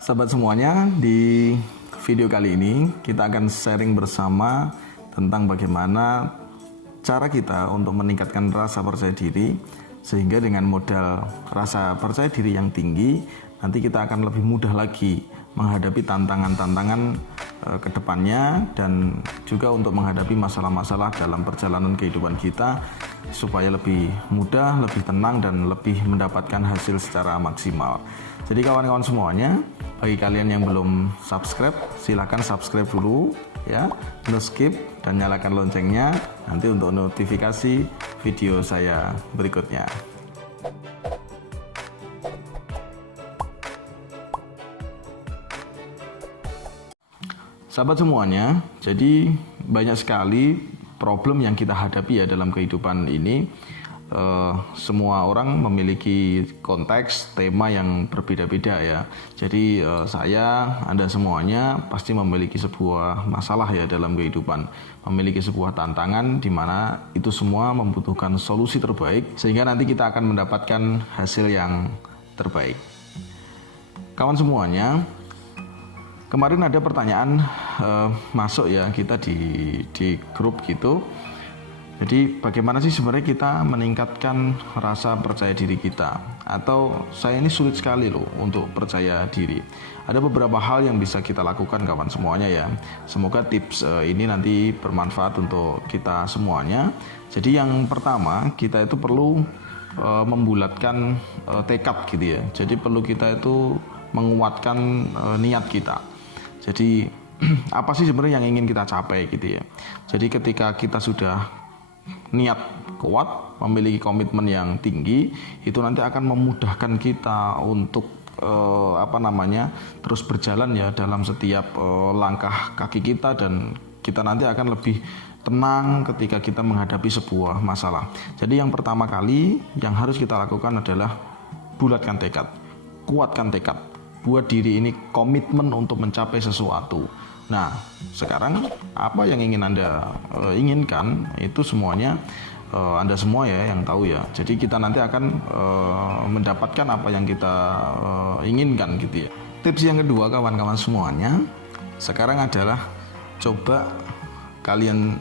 Sahabat semuanya, di video kali ini kita akan sharing bersama tentang bagaimana cara kita untuk meningkatkan rasa percaya diri, sehingga dengan modal rasa percaya diri yang tinggi nanti kita akan lebih mudah lagi menghadapi tantangan-tantangan ke depannya, dan juga untuk menghadapi masalah-masalah dalam perjalanan kehidupan kita supaya lebih mudah, lebih tenang, dan lebih mendapatkan hasil secara maksimal. Jadi kawan-kawan semuanya, bagi kalian yang belum subscribe, silahkan subscribe dulu ya, no skip, dan nyalakan loncengnya nanti untuk notifikasi video saya berikutnya. Sahabat semuanya, jadi banyak sekali problem yang kita hadapi ya dalam kehidupan ini. Semua orang memiliki konteks, tema yang berbeda-beda ya. Jadi saya, Anda semuanya pasti memiliki sebuah masalah ya dalam kehidupan, memiliki sebuah tantangan di mana itu semua membutuhkan solusi terbaik, sehingga nanti kita akan mendapatkan hasil yang terbaik. Kawan semuanya, kemarin ada pertanyaan masuk ya kita di grup gitu. Jadi bagaimana sih sebenarnya kita meningkatkan rasa percaya diri kita? Atau saya ini sulit sekali loh untuk percaya diri. Ada beberapa hal yang bisa kita lakukan kawan semuanya ya. Semoga tips ini nanti bermanfaat untuk kita semuanya. Jadi yang pertama, kita itu perlu membulatkan tekad gitu ya. Jadi perlu kita itu menguatkan niat kita. Jadi apa sih sebenarnya yang ingin kita capai gitu ya. Jadi ketika kita sudah niat kuat, memiliki komitmen yang tinggi, itu nanti akan memudahkan kita untuk terus berjalan ya dalam setiap langkah kaki kita, dan kita nanti akan lebih tenang ketika kita menghadapi sebuah masalah. Jadi yang pertama kali yang harus kita lakukan adalah bulatkan tekad, kuatkan tekad, buat diri ini komitmen untuk mencapai sesuatu. Nah, sekarang apa yang ingin Anda inginkan itu semuanya Anda semua ya yang tahu ya. Jadi kita nanti akan mendapatkan apa yang kita inginkan gitu ya. Tips yang kedua kawan-kawan semuanya, sekarang adalah coba kalian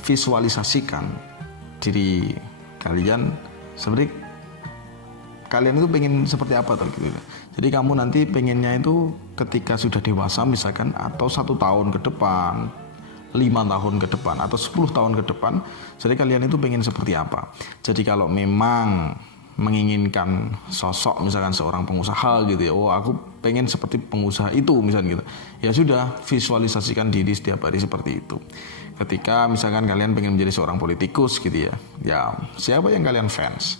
visualisasikan diri kalian seperti kalian itu pengen seperti apa tuh gitu. Jadi kamu nanti pengennya itu ketika sudah dewasa misalkan, atau 1 tahun ke depan, 5 tahun ke depan, atau 10 tahun ke depan. Jadi kalian itu pengen seperti apa. Jadi kalau memang menginginkan sosok misalkan seorang pengusaha gitu ya, oh aku pengen seperti pengusaha itu misalkan gitu, ya sudah visualisasikan diri setiap hari seperti itu. Ketika misalkan kalian pengen menjadi seorang politikus gitu ya, ya siapa yang kalian fans.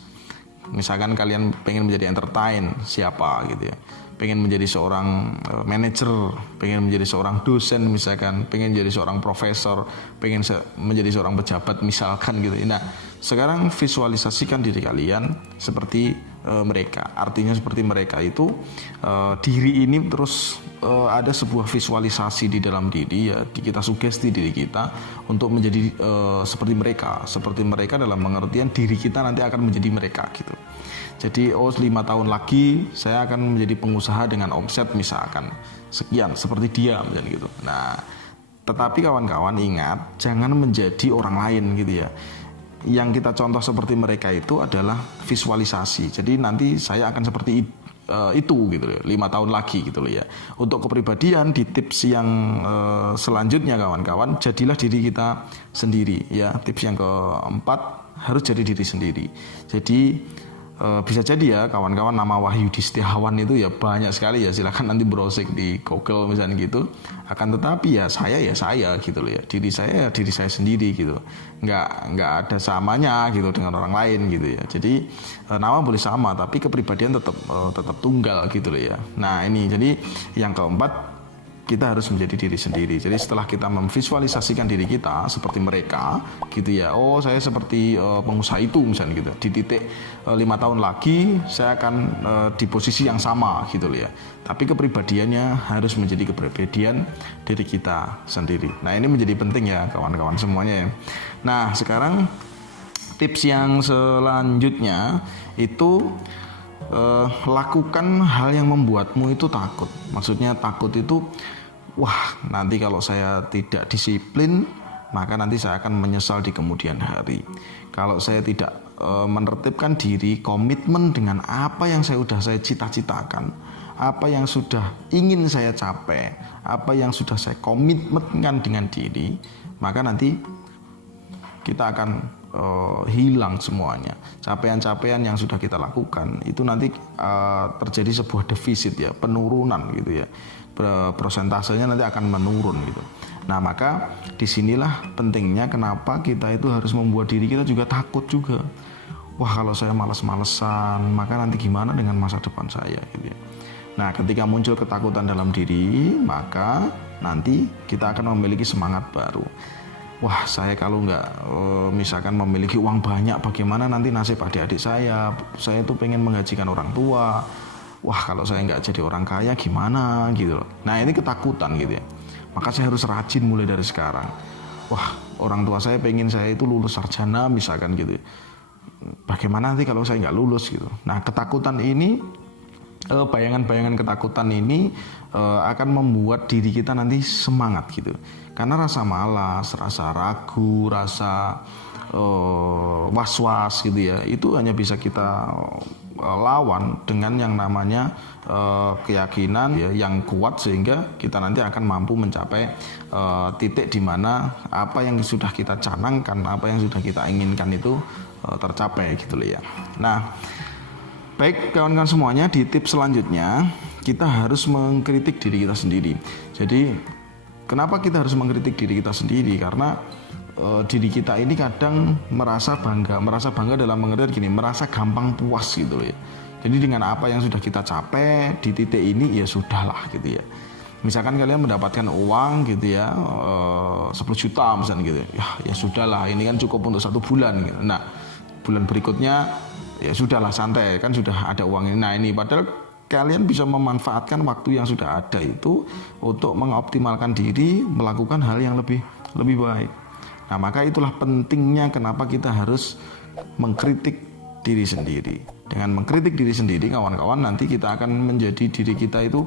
Misalkan kalian pengen menjadi entertain, siapa gitu ya. Pengen menjadi seorang manajer, pengen menjadi seorang dosen misalkan, pengen menjadi seorang profesor, pengen menjadi seorang pejabat misalkan gitu. Nah, sekarang visualisasikan diri kalian seperti mereka. Artinya seperti mereka itu diri ini terus ada sebuah visualisasi di dalam diri ya, kita sugesti diri kita untuk menjadi seperti mereka dalam pengertian diri kita nanti akan menjadi mereka gitu. Jadi 5 tahun lagi saya akan menjadi pengusaha dengan omset misalkan sekian seperti dia misalkan gitu. Nah, tetapi kawan-kawan ingat, jangan menjadi orang lain gitu ya. Yang kita contoh seperti mereka itu adalah visualisasi. Jadi nanti saya akan seperti itu gitu loh, 5 tahun lagi gitu loh ya. Untuk kepribadian, di tips yang selanjutnya kawan-kawan, jadilah diri kita sendiri ya. Tips yang keempat, harus jadi diri sendiri. Jadi bisa jadi ya kawan-kawan, nama Wahyudi Setiawan itu ya banyak sekali ya, silakan nanti browsing di Google misalnya gitu. Akan tetapi ya saya gitu loh ya, diri saya sendiri gitu, nggak ada samanya gitu dengan orang lain gitu ya. Jadi nama boleh sama tapi kepribadian tetap tunggal gitu loh ya. Nah ini jadi yang keempat, kita harus menjadi diri sendiri. Jadi setelah kita memvisualisasikan diri kita seperti mereka gitu ya, oh saya seperti pengusaha itu misalnya gitu, di titik 5 tahun lagi saya akan di posisi yang sama gitu loh ya. Tapi kepribadiannya harus menjadi kepribadian diri kita sendiri. Nah ini menjadi penting ya kawan-kawan semuanya ya. Nah sekarang tips yang selanjutnya itu lakukan hal yang membuatmu itu takut. Maksudnya takut itu, wah nanti kalau saya tidak disiplin, maka nanti saya akan menyesal di kemudian hari. Kalau saya tidak menertibkan diri, komitmen dengan apa yang saya cita-citakan, apa yang sudah ingin saya capai, apa yang sudah saya komitmenkan dengan diri, maka nanti kita akan hilang semuanya. Capaian-capaian yang sudah kita lakukan itu nanti terjadi sebuah defisit ya, penurunan gitu ya. Prosentasenya nanti akan menurun gitu. Nah, maka disinilah pentingnya kenapa kita itu harus membuat diri kita juga takut juga. Wah, kalau saya malas-malesan, maka nanti gimana dengan masa depan saya gitu ya. Nah, ketika muncul ketakutan dalam diri, maka nanti kita akan memiliki semangat baru. Wah, saya kalau nggak misalkan memiliki uang banyak, bagaimana nanti nasib adik-adik saya? Saya itu pengen menggajikan orang tua. Wah, kalau saya nggak jadi orang kaya gimana gitu loh. Nah, ini ketakutan gitu ya. Maka saya harus rajin mulai dari sekarang. Wah, orang tua saya pengen saya itu lulus sarjana misalkan gitu ya. Bagaimana nanti kalau saya nggak lulus gitu. Nah, ketakutan ini, bayangan-bayangan ketakutan ini akan membuat diri kita nanti semangat gitu. Karena rasa malas, rasa ragu, rasa was-was gitu ya, itu hanya bisa kita lawan dengan yang namanya keyakinan ya, yang kuat, sehingga kita nanti akan mampu mencapai titik di mana apa yang sudah kita canangkan, apa yang sudah kita inginkan itu tercapai gitu loh ya. Nah, baik kawan-kawan semuanya, di tips selanjutnya kita harus mengkritik diri kita sendiri. Jadi kenapa kita harus mengkritik diri kita sendiri? Karena diri kita ini kadang merasa bangga dalam pengertian gini, merasa gampang puas gitu loh ya. Jadi dengan apa yang sudah kita capai di titik ini ya sudahlah gitu ya. Misalkan kalian mendapatkan uang gitu ya, 10 juta misalnya gitu ya sudahlah, ini kan cukup untuk 1 bulan gitu. Nah, bulan berikutnya ya sudahlah, santai, kan sudah ada uang ini. Nah, ini padahal kalian bisa memanfaatkan waktu yang sudah ada itu untuk mengoptimalkan diri, melakukan hal yang lebih baik. Nah, maka itulah pentingnya kenapa kita harus mengkritik diri sendiri. Dengan mengkritik diri sendiri, kawan-kawan, nanti kita akan menjadi diri kita itu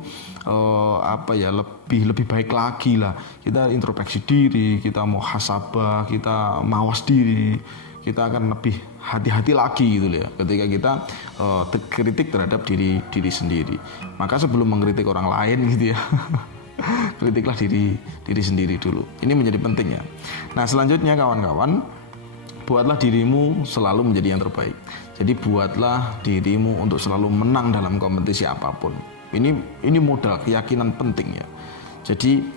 lebih baik lagi lah. Kita introspeksi diri, kita muhasabah, kita mawas diri, kita akan lebih hati-hati lagi gitu ya ketika kita kritik terhadap diri sendiri. Maka sebelum mengkritik orang lain gitu ya kritiklah diri sendiri dulu. Ini menjadi penting ya. Nah, selanjutnya kawan-kawan, buatlah dirimu selalu menjadi yang terbaik. Jadi buatlah dirimu untuk selalu menang dalam kompetisi apapun. Ini modal keyakinan penting ya. Jadi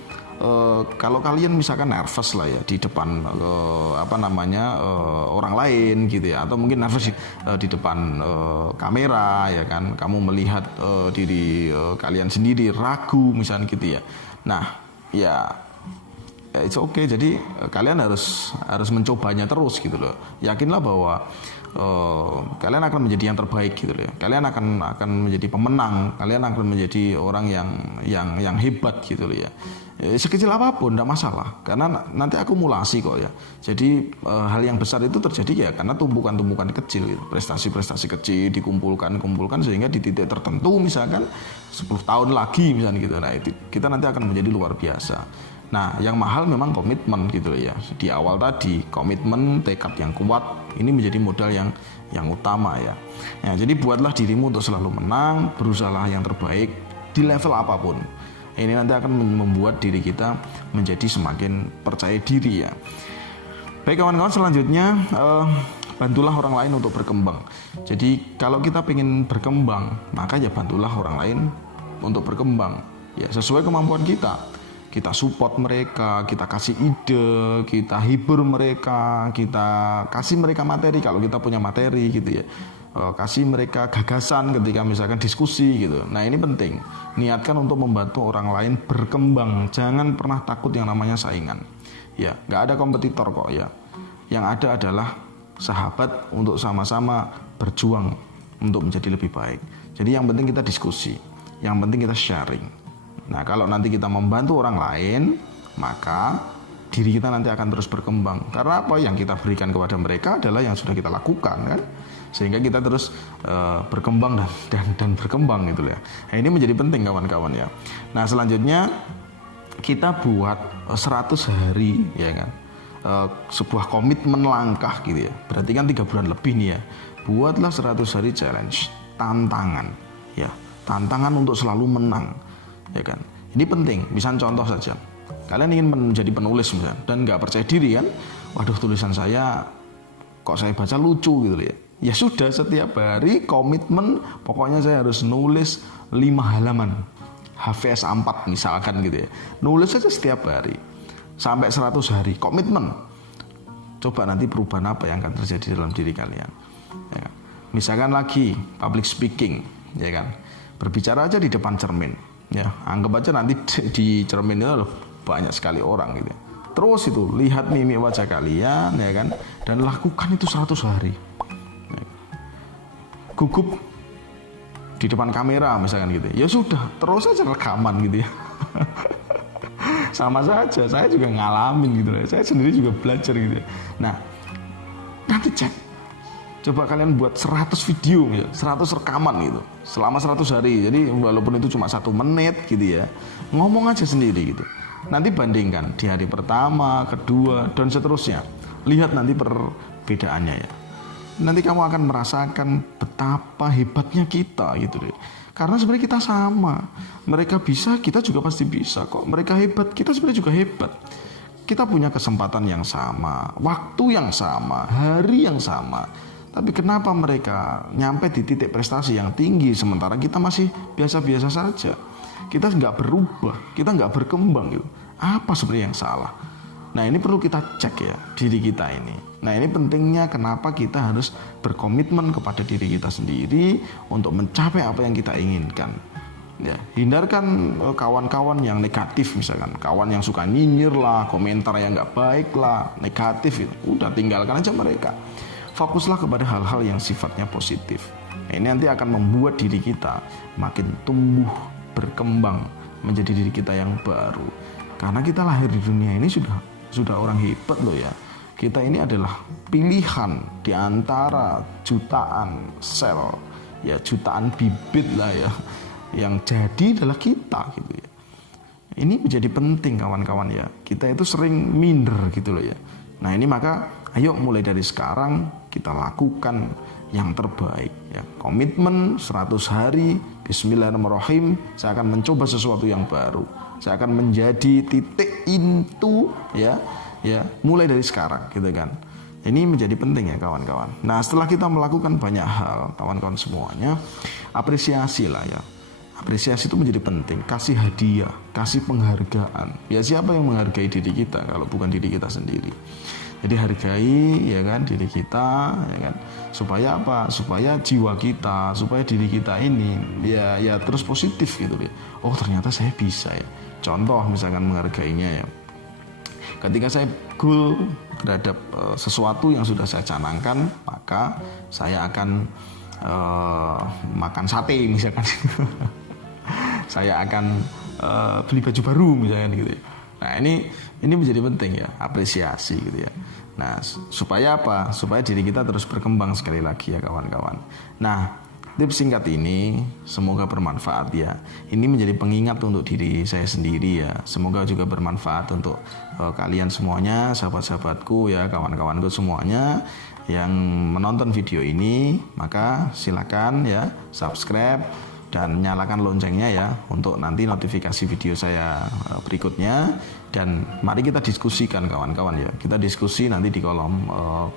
kalau kalian misalkan nervous lah ya di depan orang lain gitu ya, atau mungkin nervous di depan kamera ya kan, kamu melihat diri kalian sendiri ragu misalnya gitu ya. Nah, ya it's okay. Jadi kalian harus mencobanya terus gitu loh. Yakinlah bahwa kalian akan menjadi yang terbaik gitu loh. Kalian akan menjadi pemenang. Kalian akan menjadi orang yang hebat gitu loh ya. Sekecil apapun tidak masalah, karena nanti akumulasi kok ya. Jadi hal yang besar itu terjadi ya karena tumpukan-tumpukan kecil gitu. Prestasi-prestasi kecil dikumpulkan sehingga di titik tertentu misalkan 10 tahun lagi misalnya gitu. Nah, itu kita nanti akan menjadi luar biasa. Nah, yang mahal memang komitmen gitu ya. Di awal tadi komitmen, tekad yang kuat ini menjadi modal yang utama ya. Nah, jadi buatlah dirimu untuk selalu menang, berusahalah yang terbaik di level apapun. Ini nanti akan membuat diri kita menjadi semakin percaya diri ya. Baik kawan-kawan, selanjutnya bantulah orang lain untuk berkembang. Jadi kalau kita ingin berkembang, maka ya bantulah orang lain untuk berkembang ya, sesuai kemampuan kita. Kita support mereka, kita kasih ide, kita hibur mereka, kita kasih mereka materi kalau kita punya materi gitu ya. Kasih mereka gagasan ketika misalkan diskusi gitu. Nah, ini penting. Niatkan untuk membantu orang lain berkembang. Jangan pernah takut yang namanya saingan. Ya, nggak ada kompetitor kok ya. Yang ada adalah sahabat untuk sama-sama berjuang untuk menjadi lebih baik. Jadi yang penting kita diskusi, yang penting kita sharing. Nah, kalau nanti kita membantu orang lain, maka diri kita nanti akan terus berkembang. Karena apa yang kita berikan kepada mereka adalah yang sudah kita lakukan kan, sehingga kita terus berkembang dan berkembang gitu ya. Nah, ini menjadi penting kawan-kawan ya. Nah selanjutnya kita buat 100 hari ya kan, sebuah komitmen langkah gitu ya. Berarti kan 3 bulan lebih nih ya. Buatlah 100 hari challenge, tantangan ya, tantangan untuk selalu menang ya kan. Ini penting. Misalnya contoh saja, kalian ingin menjadi penulis misalnya, dan nggak percaya diri kan, waduh tulisan saya kok saya baca lucu gitu ya. Ya sudah, setiap hari komitmen, pokoknya saya harus nulis 5 halaman HVS A4 misalkan gitu ya. Nulis saja setiap hari sampai 100 hari, komitmen. Coba nanti perubahan apa yang akan terjadi dalam diri kalian ya kan? Misalkan lagi public speaking ya kan, berbicara aja di depan cermin ya, anggap aja nanti di cermin itu banyak sekali orang gitu ya. Terus itu lihat mimik wajah kalian ya kan, dan lakukan itu 100 hari ya. Gugup di depan kamera misalkan gitu ya, sudah terus aja rekaman gitu ya. Sama saja, saya juga ngalamin gitu ya, saya sendiri juga belajar gitu ya. Nah nanti cek, coba kalian buat 100 video ya, 100 rekaman gitu selama 100 hari. Jadi walaupun itu cuma 1 menit gitu ya, ngomong aja sendiri gitu. Nanti bandingkan di hari pertama, kedua, dan seterusnya. Lihat nanti perbedaannya ya. Nanti kamu akan merasakan betapa hebatnya kita gitu deh. Karena sebenarnya kita sama. Mereka bisa, kita juga pasti bisa kok. Mereka hebat, kita sebenarnya juga hebat. Kita punya kesempatan yang sama, waktu yang sama, hari yang sama. Tapi kenapa mereka nyampe di titik prestasi yang tinggi, sementara kita masih biasa-biasa saja? Kita nggak berubah, kita nggak berkembang gitu. Apa sebenarnya yang salah? Nah ini perlu kita cek ya, diri kita ini. Nah ini pentingnya kenapa kita harus berkomitmen kepada diri kita sendiri untuk mencapai apa yang kita inginkan. Ya, hindarkan kawan-kawan yang negatif misalkan, kawan yang suka nyinyir lah, komentar yang nggak baik lah, negatif itu, udah tinggalkan aja mereka. Fokuslah kepada hal-hal yang sifatnya positif. Nah, ini nanti akan membuat diri kita makin tumbuh, berkembang menjadi diri kita yang baru. Karena kita lahir di dunia ini sudah orang hebat loh ya. Kita ini adalah pilihan di antara jutaan sel, ya jutaan bibit lah ya. Yang jadi adalah kita gitu ya. Ini menjadi penting kawan-kawan ya. Kita itu sering minder gitu loh ya. Nah ini maka ayo mulai dari sekarang kita lakukan yang terbaik ya. Komitmen 100 hari, bismillahirrahmanirrahim, saya akan mencoba sesuatu yang baru. Saya akan menjadi titik itu ya mulai dari sekarang gitu kan. Ini menjadi penting ya kawan-kawan. Nah setelah kita melakukan banyak hal kawan-kawan semuanya, apresiasi lah ya. Apresiasi itu menjadi penting. Kasih hadiah, kasih penghargaan. Ya siapa yang menghargai diri kita kalau bukan diri kita sendiri. Jadi hargai ya kan diri kita ya kan. Supaya apa? Supaya jiwa kita, supaya diri kita ini ya terus positif gitu ya. Oh ternyata saya bisa ya. Contoh misalkan menghargainya ya. Ketika saya goal terhadap sesuatu yang sudah saya canangkan, maka saya akan makan sate misalkan. Saya akan beli baju baru misalnya gitu ya. Nah ini menjadi penting ya, apresiasi gitu ya. Nah supaya apa? Supaya diri kita terus berkembang sekali lagi ya kawan-kawan. Nah tips singkat ini semoga bermanfaat ya. Ini menjadi pengingat untuk diri saya sendiri ya. Semoga juga bermanfaat untuk kalian semuanya, sahabat-sahabatku ya, kawan-kawanku semuanya yang menonton video ini. Maka silakan ya subscribe dan nyalakan loncengnya ya untuk nanti notifikasi video saya berikutnya. Dan mari kita diskusikan kawan-kawan ya. Kita diskusi nanti di kolom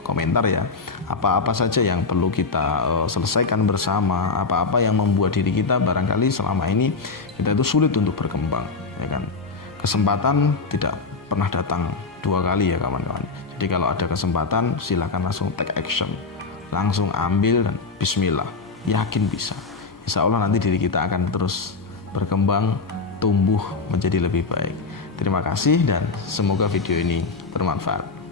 komentar ya. Apa-apa saja yang perlu kita selesaikan bersama, apa-apa yang membuat diri kita barangkali selama ini kita itu sulit untuk berkembang ya kan. Kesempatan tidak pernah datang 2 kali ya kawan-kawan. Jadi kalau ada kesempatan silakan langsung take action. Langsung ambil dan bismillah. Yakin bisa. Insya Allah nanti diri kita akan terus berkembang, tumbuh menjadi lebih baik. Terima kasih dan semoga video ini bermanfaat.